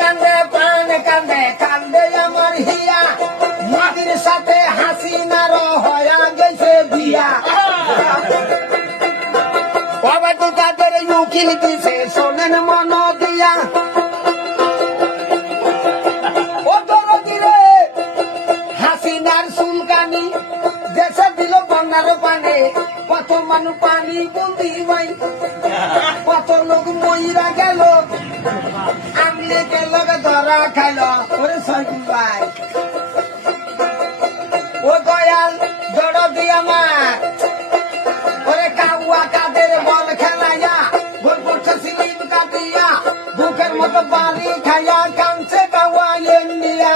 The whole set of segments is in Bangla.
কান্দে প্রাণ কান্দে কান্দে আমার হিয়া মাটির সাথে হাসিনার হয়া গেছে বিয়া বাবা তো তাদের উকিল দিছে শোনেন মন দিয়া ও দরদি রে হাসিনার সুলকানি দেশে দিল বন্যার পানি কত মানুষ পানি বন্দি ভাই কত লোক মইরা গেল আমলে গেল ধরা খাইল ওরে সরকুল ভাই ও দয়াল জড় দিয়া আমার ওরে কাউয়া কাদের বল খেলাইয়া ভোর করছে সিলিম কাটিয়া বুকের মতো বাড়ি খাইয়া কাঁদছে কাউয়া ইন্ডিয়া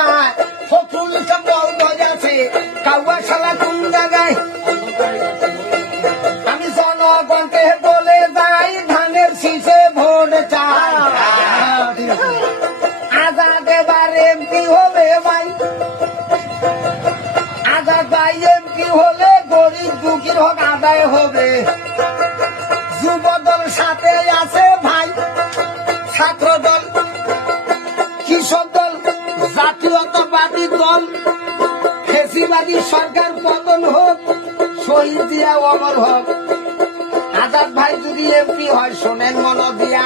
শত্রুল সব বল গজাছে কাউয়া শালা কোন জায়গায় আমি জনগণকে বলে যাই ধানের শীষে ভোট চাই আজাদ এবার এমপি হবে ভাই আজাদ ভাই এমপি হলে গরিব দুঃখীর হক আদায় হবে যুবদল সাথে আছে ভাই ছাত্র দল কৃষক দল জাতীয়তাবাদী দল ফেসিবাদী সরকার পতন হোক শহীদ দিয়া অমর হোক আজাদ ভাই যদি এমপি হয় শোনেন মন দিয়া